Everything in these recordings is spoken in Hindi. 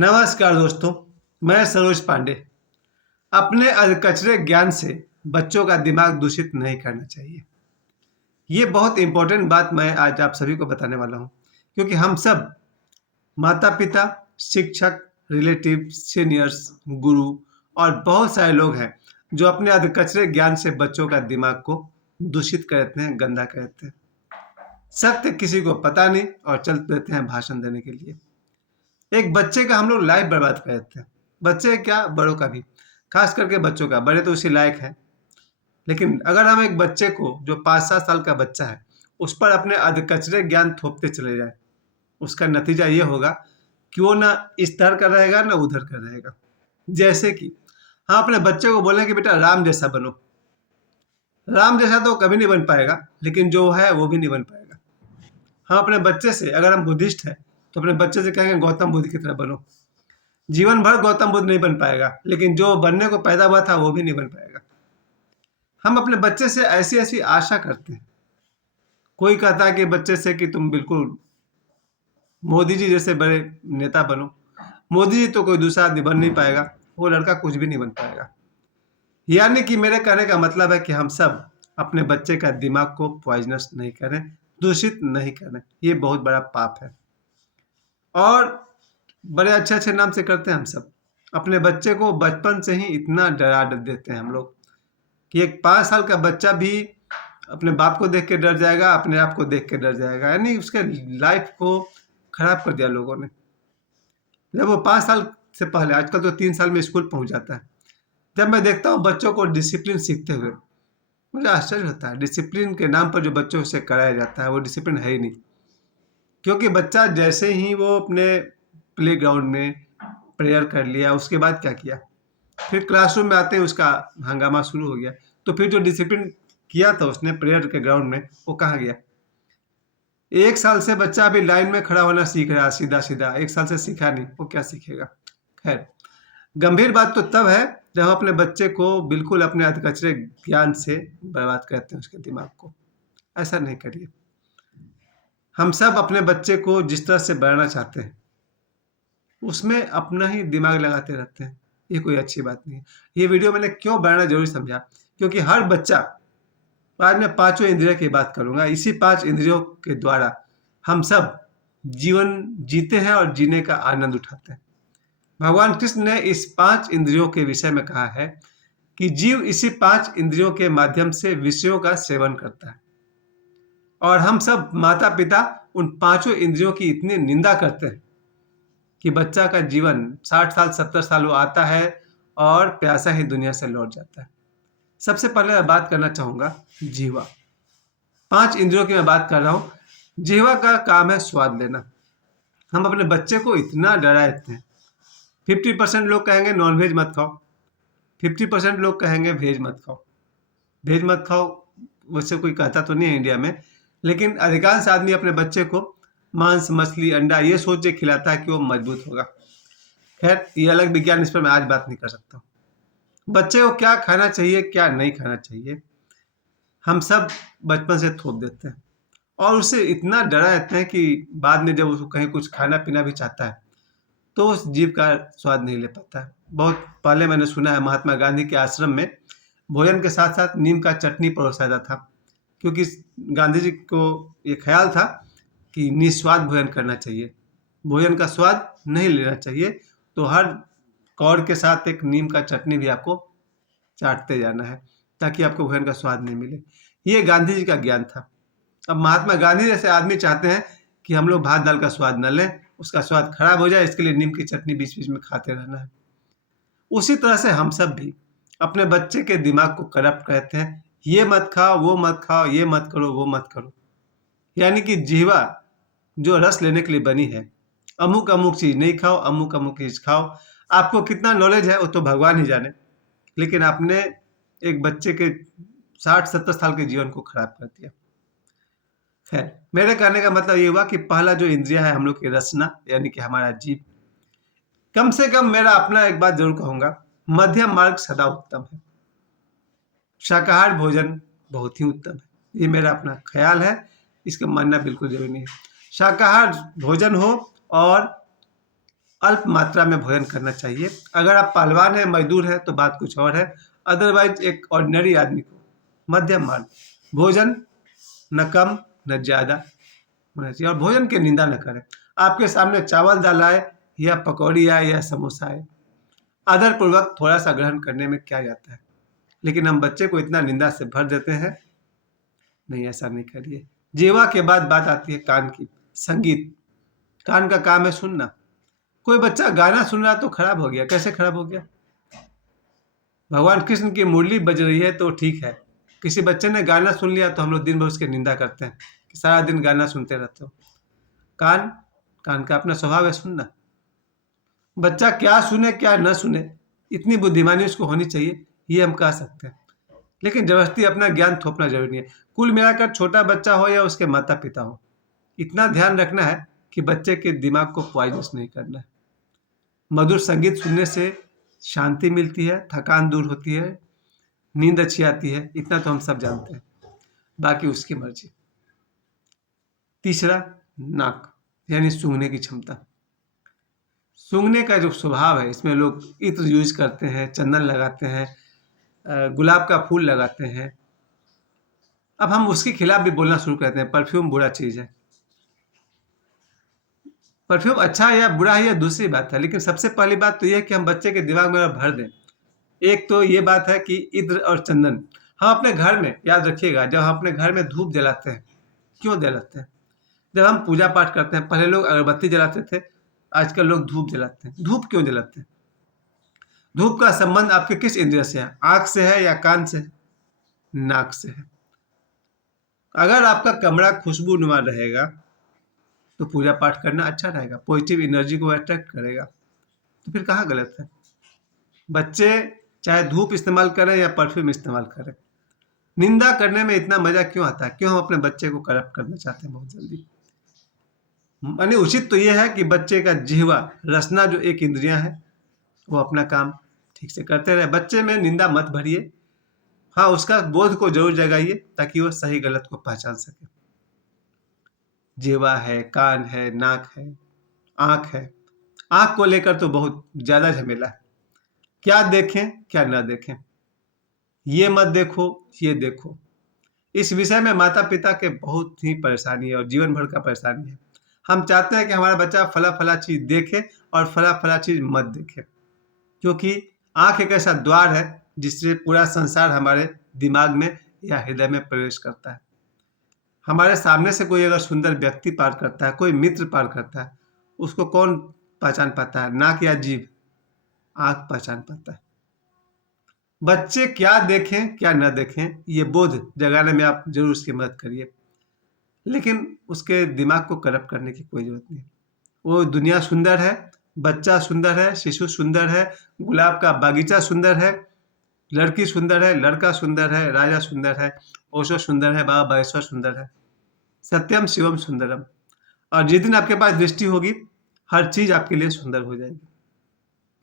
नमस्कार दोस्तों, मैं सरोज पांडे। अपने अधकचरे ज्ञान से बच्चों का दिमाग दूषित नहीं करना चाहिए। ये बहुत इम्पोर्टेंट बात मैं आज आप सभी को बताने वाला हूँ, क्योंकि हम सब माता-पिता, शिक्षक, रिलेटिव, सीनियर्स, गुरु और बहुत सारे लोग हैं, जो अपने अधकचरे ज्ञान से बच्चों का दिमाग को दूषित कर देते हैं, गंदा कर देते हैं। सत्य किसी को पता नहीं और चल देते हैं भाषण देने के लिए। एक बच्चे का हम लोग लाइफ बर्बाद कर देते हैं। बच्चे क्या, बड़ों का भी, खास करके बच्चों का। बड़े तो उसी लायक हैं, लेकिन अगर हम एक बच्चे को जो 5-7 साल का बच्चा है, उस पर अपने अधकचरे ज्ञान थोपते चले जाएं, उसका नतीजा ये होगा कि वो ना इस तरह का रहेगा ना उधर का रहेगा। जैसे कि हम अपने बच्चे को बोलें कि बेटा राम जैसा बनो। राम जैसा तो कभी नहीं बन पाएगा, लेकिन जो है वो भी नहीं बन पाएगा। हम अपने बच्चे से, अगर हम बुद्धिस्ट हैं, तो अपने बच्चे से कहेंगे गौतम बुद्ध की तरह बनो। जीवन भर गौतम बुद्ध नहीं बन पाएगा, लेकिन जो बनने को पैदा हुआ था वो भी नहीं बन पाएगा। हम अपने बच्चे से ऐसी ऐसी आशा करते हैं। कोई कहता है कि बच्चे से कि तुम बिल्कुल मोदी जी जैसे बड़े नेता बनो। मोदी जी तो कोई दूसरा आदमी बन नहीं पाएगा, वो लड़का कुछ भी नहीं बन पाएगा। यानी कि मेरे कहने का मतलब है कि हम सब अपने बच्चे का दिमाग को पॉइजनस नहीं करें, दूषित नहीं करें। ये बहुत बड़ा पाप है और बड़े अच्छे अच्छे नाम से करते हैं हम सब। अपने बच्चे को बचपन से ही इतना डरा देते हैं हम लोग कि एक 5 साल का बच्चा भी अपने बाप को देख के डर जाएगा, अपने आप को देख के डर जाएगा। यानी उसके लाइफ को खराब कर दिया लोगों ने। जब वो 5 साल से पहले, आजकल तो 3 साल में स्कूल पहुंच जाता है, जब मैं देखता हूँ बच्चों को डिसिप्लिन सीखते हुए, मुझे आश्चर्य होता है। डिसिप्लिन के नाम पर जो बच्चों से कराया जाता है वो डिसिप्लिन है ही नहीं। क्योंकि बच्चा जैसे ही वो अपने प्ले ग्राउंड में प्रेयर कर लिया, उसके बाद क्या किया, फिर क्लासरूम में आते ही उसका हंगामा शुरू हो गया। तो फिर जो डिसिप्लिन किया था उसने प्रेयर के ग्राउंड में, वो कहाँ गया? 1 साल से बच्चा अभी लाइन में खड़ा होना सीख रहा है, सीधा सीधा 1 साल से सीखा नहीं, वो क्या सीखेगा? खैर, गंभीर बात तो तब है जब हम अपने बच्चे को बिल्कुल अपने अधकचरे ज्ञान से बर्बाद करते हैं उसके दिमाग को। ऐसा नहीं करिए। हम सब अपने बच्चे को जिस तरह से बढ़ाना चाहते हैं, उसमें अपना ही दिमाग लगाते रहते हैं। ये कोई अच्छी बात नहीं है। ये वीडियो मैंने क्यों बनाना ज़रूरी समझा, क्योंकि हर बच्चा, आज मैं पाँचों इंद्रियों की बात करूँगा। इसी 5 इंद्रियों के द्वारा हम सब जीवन जीते हैं और जीने का आनंद उठाते हैं। भगवान कृष्ण ने इस 5 इंद्रियों के विषय में कहा है कि जीव इसी 5 इंद्रियों के माध्यम से विषयों का सेवन करता है। और हम सब माता-पिता उन पाँचों इंद्रियों की इतनी निंदा करते हैं कि बच्चा का जीवन 60 साल 70 साल वो आता है और प्यासा ही दुनिया से लौट जाता है। सबसे पहले मैं बात करना चाहूँगा जिह्वा। 5 इंद्रियों की मैं बात कर रहा हूँ। जिह्वा का काम है स्वाद लेना। हम अपने बच्चे को इतना डरा देते हैं। 50% लोग कहेंगे नॉन-वेज मत खाओ, 50% लोग कहेंगे वेज मत खाओ। वेज मत खाओ वैसे कोई कहता तो नहीं है इंडिया में, लेकिन अधिकांश आदमी अपने बच्चे को मांस, मछली, अंडा ये सोच के खिलाता है कि वो मजबूत होगा। खैर, ये अलग विज्ञान, इस पर मैं आज बात नहीं कर सकता। बच्चे को क्या खाना चाहिए, क्या नहीं खाना चाहिए, हम सब बचपन से थोप देते हैं और उससे इतना डरा देते हैं कि बाद में जब उसको कहीं कुछ खाना-पीना भी चाहता है, तो उस जीभ का स्वाद नहीं ले पाता है। बहुत पहले मैंने सुना है महात्मा गांधी के आश्रम में भोजन के साथ-साथ नीम का चटनी परोसा जाता था, क्योंकि गांधी जी को ये ख़्याल था कि निस्वाद भोजन करना चाहिए। भोजन का स्वाद नहीं लेना चाहिए, तो हर कौर के साथ एक नीम का चटनी भी आपको चाटते जाना है, ताकि आपको भोजन का स्वाद नहीं मिले। ये गांधी जी का ज्ञान था। अब महात्मा गांधी जैसे आदमी चाहते हैं कि हम लोग भात-दाल का स्वाद न लें, उसका स्वाद खराब हो जाए, इसके लिए नीम की चटनी बीच-बीच में खाते रहना है। उसी तरह से हम सब भी अपने बच्चे के दिमाग को करप्ट करते हैं। ये मत खाओ, वो मत खाओ, ये मत करो, वो मत करो। यानी कि जिह्वा जो रस लेने के लिए बनी है, अमुक-अमुक चीज़ नहीं खाओ, अमुक-अमुक चीज़ खाओ। आपको कितना नॉलेज है वो तो भगवान ही जाने, लेकिन आपने एक बच्चे के 60-70 साल के जीवन को खराब कर दिया। खैर, मेरे कहने का मतलब ये हुआ कि पहला जो इंद्रिय है हम लोग की रसना, यानी कि हमारा जीभ। कम से कम मेरा अपना एक बात ज़रूर कहूँगा, मध्यम मार्ग सदा उत्तम है। शाकाहार भोजन बहुत ही उत्तम है। ये मेरा अपना ख़्याल है, इसको मानना बिल्कुल ज़रूरी नहीं है। शाकाहार भोजन हो और अल्प मात्रा में भोजन करना चाहिए। अगर आप पहलवान हैं, मजदूर हैं तो बात कुछ और है। अदरवाइज एक ऑर्डिनरी आदमी को मध्यम मार्ग भोजन न कम न ज़्यादा होना चाहिए, और भोजन की निंदा न करें। आपके सामने चावल दाल आए या पकौड़ी आए या समोसा आए, आदरपूर्वक थोड़ा सा ग्रहण करने में क्या जाता है। लेकिन हम बच्चे को इतना निंदा से भर देते हैं, नहीं ऐसा नहीं करिए। जीवा के बाद बात आती है कान की। संगीत, कान का काम है सुनना। कोई बच्चा गाना सुन रहा तो खराब हो गया, कैसे खराब हो गया? भगवान कृष्ण की मुरली बज रही है तो ठीक है, किसी बच्चे ने गाना सुन लिया तो हम लोग दिन भर उसकी निंदा करते हैं कि सारा दिन गाना सुनते रहते हो। कान, कान का अपना स्वभाव है सुनना। बच्चा क्या सुने क्या न सुने, इतनी बुद्धिमानी उसको होनी चाहिए, ये हम कह सकते हैं। लेकिन जबरदस्ती अपना ज्ञान थोपना जरूरी नहीं है। कुल मिलाकर छोटा बच्चा हो या उसके माता पिता हो, इतना ध्यान रखना है कि बच्चे के दिमाग को पॉइजनस नहीं करना है। मधुर संगीत सुनने से शांति मिलती है, थकान दूर होती है, नींद अच्छी आती है, इतना तो हम सब जानते हैं, बाकी उसकी मर्जी। तीसरा, नाक यानी सूंघने की क्षमता। सूंघने का जो स्वभाव है, इसमें लोग इत्र यूज करते हैं, चंदन लगाते हैं, गुलाब का फूल लगाते हैं। अब हम उसके खिलाफ भी बोलना शुरू करते हैं, परफ्यूम बुरा चीज़ है। परफ्यूम अच्छा है या बुरा है यह दूसरी बात है, लेकिन सबसे पहली बात तो यह है कि हम बच्चे के दिमाग में भर दें। एक तो ये बात है कि इत्र और चंदन हम अपने घर में, याद रखिएगा, जब हम अपने घर में धूप जलाते हैं, क्यों जलाते हैं? जब हम पूजा पाठ करते हैं, पहले लोग अगरबत्ती जलाते थे, आजकल लोग धूप जलाते हैं। धूप क्यों जलाते हैं? धूप का संबंध आपके किस इंद्रिय से है? आंख से है या कान से है? नाक से है। अगर आपका कमरा खुशबूनुमा रहेगा तो पूजा पाठ करना अच्छा रहेगा, पॉजिटिव एनर्जी को अट्रैक्ट करेगा। तो फिर कहाँ गलत है? बच्चे चाहे धूप इस्तेमाल करें या परफ्यूम इस्तेमाल करें, निंदा करने में इतना मजा क्यों आता है? क्यों हम अपने बच्चे को करप्ट करना चाहते हैं बहुत जल्दी? माने उचित तो यह है कि बच्चे का जिह्वा, रसना जो एक इंद्रियां है, वो अपना काम ठीक से करते रहे। बच्चे में निंदा मत भरिए, हाँ उसका बोध को जरूर जगाइए ताकि वो सही गलत को पहचान सके। जिह्वा है, कान है, नाक है, आंख है। आंख को लेकर तो बहुत ज्यादा झमेला है, क्या देखें क्या ना देखें, ये मत देखो ये देखो। इस विषय में माता पिता के बहुत ही परेशानी है और जीवन भर का परेशानी है। हम चाहते हैं कि हमारा बच्चा फला फला चीज देखे और फला फला चीज मत देखे, क्योंकि आंख एक ऐसा द्वार है जिससे पूरा संसार हमारे दिमाग में या हृदय में प्रवेश करता है। हमारे सामने से कोई अगर सुंदर व्यक्ति पार करता है, कोई मित्र पार करता है, उसको कौन पहचान पाता है? नाक या जीभ? आंख पहचान पाता है। बच्चे क्या देखें क्या न देखें, ये बोध जगाने में आप जरूर उसकी मदद करिए, लेकिन उसके दिमाग को करप्ट करने की कोई जरूरत नहीं। वो दुनिया सुंदर है, बच्चा सुंदर है, शिशु सुंदर है, गुलाब का बागीचा सुंदर है, लड़की सुंदर है, लड़का सुंदर है, राजा सुंदर है, ओशो सुंदर है, बाबा बागेश्वर सुंदर है, सत्यम शिवम सुंदरम। और जिस दिन आपके पास दृष्टि होगी, हर चीज आपके लिए सुंदर हो जाएगी।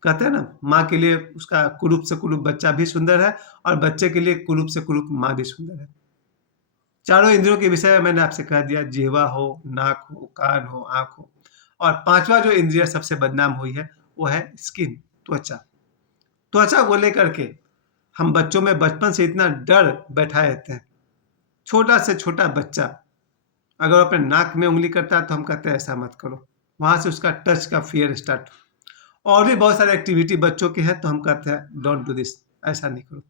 कहते हैं ना, माँ के लिए उसका कुरूप से कुरूप बच्चा भी सुंदर है और बच्चे के लिए कुरूप से कुरूप माँ भी सुंदर है। चारों इंद्रियों के विषय में मैंने आपसे कह दिया, जिह्वा हो, नाक हो, कान हो, आंख हो। और पांचवा जो इंद्रिय सबसे बदनाम हुई है वो है स्किन, त्वचा। त्वचा को लेकर के हम बच्चों में बचपन से इतना डर बैठाए रहते हैं। छोटा से छोटा बच्चा अगर अपने नाक में उंगली करता है तो हम कहते हैं ऐसा मत करो, वहां से उसका टच का फियर स्टार्ट। और भी बहुत सारे एक्टिविटी बच्चों की है तो हम कहते हैं डोंट डू दिस, ऐसा नहीं करो।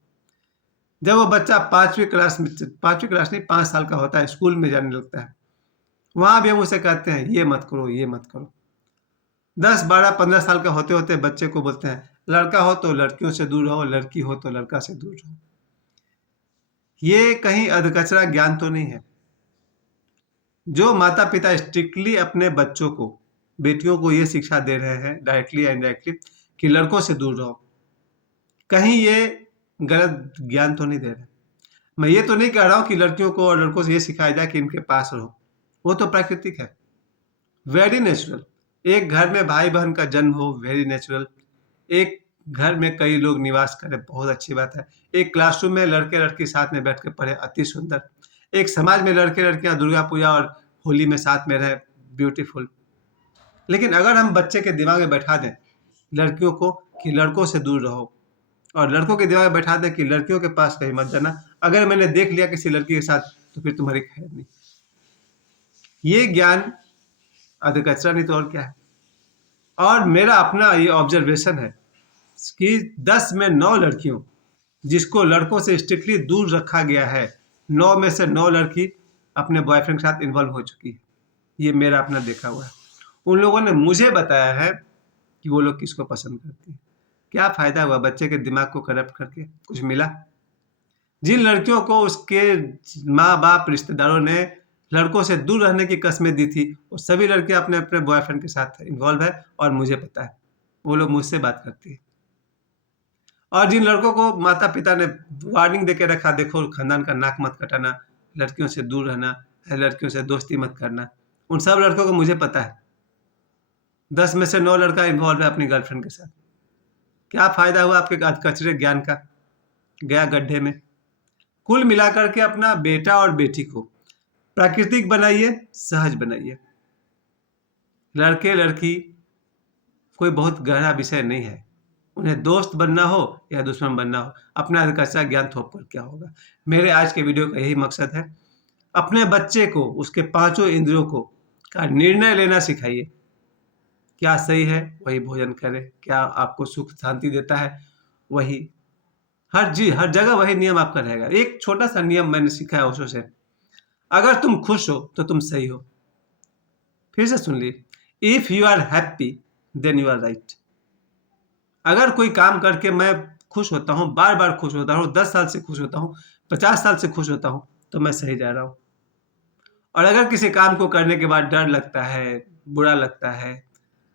जब वो बच्चा पांचवी क्लास नहीं, 5 साल का होता है, स्कूल में जाने लगता है, वहां भी हम उसे कहते हैं ये मत करो ये मत करो। 10, 12, 15 साल का होते होते बच्चे को बोलते हैं लड़का हो तो लड़कियों से दूर रहो, लड़की हो तो लड़का से दूर रहो। ये कहीं अधकचरा ज्ञान तो नहीं है? जो माता पिता स्ट्रिक्टली अपने बच्चों को, बेटियों को ये शिक्षा दे रहे हैं डायरेक्टली या इनडायरेक्टली कि लड़कों से दूर रहो, कहीं ये गलत ज्ञान तो नहीं दे रहे? मैं ये तो नहीं कह रहा हूँ कि लड़कियों को और लड़कों से ये सिखाया जाए कि इनके पास रहो, वो तो प्राकृतिक है, वेरी नेचुरल। एक घर में भाई बहन का जन्म हो, वेरी नेचुरल। एक घर में कई लोग निवास करें, बहुत अच्छी बात है। एक क्लासरूम में लड़के लड़की साथ में बैठ के पढ़े, अति सुंदर। एक समाज में लड़के लड़कियां दुर्गा पूजा और होली में साथ में रहे, ब्यूटीफुल। लेकिन अगर हम बच्चे के दिमाग में बैठा दें लड़कियों को कि लड़कों से दूर रहो, और लड़कों के दिमाग में बैठा दें कि लड़कियों के पास कहीं मत जाना, अगर मैंने देख लिया किसी लड़की के साथ तो फिर तुम्हारी खैर नहीं। ये ज्ञान अधकचरा नहीं तो और क्या है। और मेरा अपना ये ऑब्जर्वेशन है कि 10 में 9 लड़कियों जिसको लड़कों से स्ट्रिक्टली दूर रखा गया है, 9 में से 9 लड़की अपने बॉयफ्रेंड के साथ इन्वॉल्व हो चुकी है। ये मेरा अपना देखा हुआ है। उन लोगों ने मुझे बताया है कि वो लोग किसको पसंद करती हैं। क्या फ़ायदा हुआ बच्चे के दिमाग को करप्ट करके, कुछ मिला? जिन लड़कियों को उसके माँ बाप रिश्तेदारों ने लड़कों से दूर रहने की कस्में दी थी, वो सभी लड़कियां अपने अपने बॉयफ्रेंड के साथ इन्वॉल्व है, और मुझे पता है वो लोग मुझसे बात करती है। और जिन लड़कों को माता पिता ने वार्निंग देके रखा, देखो खानदान का नाक मत कटाना, लड़कियों से दूर रहना, लड़कियों से दोस्ती मत करना, उन सब लड़कों को मुझे पता है 10 में से 9 लड़का इन्वॉल्व है अपनी गर्लफ्रेंड के साथ। क्या फायदा हुआ आपके कचरे ज्ञान का, गया गड्ढे में। कुल मिलाकर के अपना बेटा और बेटी को प्राकृतिक बनाइए, सहज बनाइए। लड़के लड़की कोई बहुत गहरा विषय नहीं है, उन्हें दोस्त बनना हो या दुश्मन बनना हो, अपना कच्चा ज्ञान थोप कर क्या होगा। मेरे आज के वीडियो का यही मकसद है, अपने बच्चे को उसके 5 इंद्रियों को का निर्णय लेना सिखाइए। क्या सही है वही भोजन करें, क्या आपको सुख शांति देता है वही, हर जगह वही नियम आपका रहेगा। एक छोटा सा नियम मैंने सीखा है ओशो से, अगर तुम खुश हो तो तुम सही हो। फिर से सुन ली, if you are happy then you are right. अगर कोई काम करके मैं खुश होता हूँ, बार बार खुश होता हूँ, 10 साल से खुश होता हूँ, 50 साल से खुश होता हूँ, तो मैं सही जा रहा हूँ। और अगर किसी काम को करने के बाद डर लगता है, बुरा लगता है,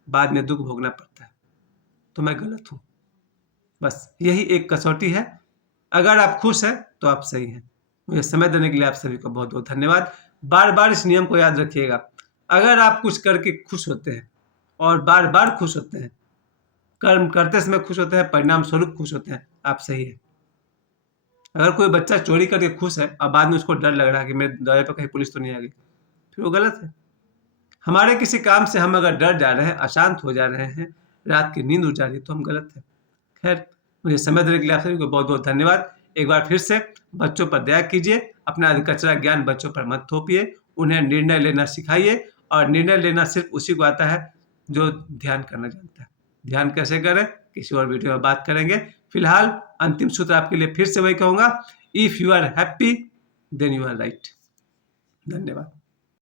बाद में दुख भोगना पड़ता है, तो मैं गलत हूँ। बस यही एक कसौटी है। अगर आप खुश हैं तो आप सही हैं। मुझे समय देने के लिए आप सभी को बहुत बहुत धन्यवाद। बार बार इस नियम को याद रखिएगा, अगर आप कुछ करके खुश होते हैं और बार बार खुश होते हैं, कर्म करते समय खुश होते हैं, परिणाम स्वरूप खुश होते हैं, आप सही है। अगर कोई बच्चा चोरी करके खुश है और बाद में उसको डर लग रहा है कि मेरे दरवाजे पर कहीं पुलिस तो नहीं आ गई, फिर वो गलत है। हमारे किसी काम से हम अगर डर जा रहे हैं, अशांत हो जा रहे हैं, रात की नींद उड़ जा रही है, तो हम गलत हैं। खैर, मुझे समय देने के लिए आप सभी को बहुत बहुत धन्यवाद। एक बार फिर से बच्चों पर दया कीजिए, अपना कचरा ज्ञान बच्चों पर मत थोपिए, उन्हें निर्णय लेना सिखाइए। और निर्णय लेना सिर्फ उसी को आता है जो ध्यान करना जानता है। ध्यान कैसे करें, किसी और वीडियो में बात करेंगे। फिलहाल अंतिम सूत्र आपके लिए फिर से वही कहूँगा, if you are happy then you are right. धन्यवाद।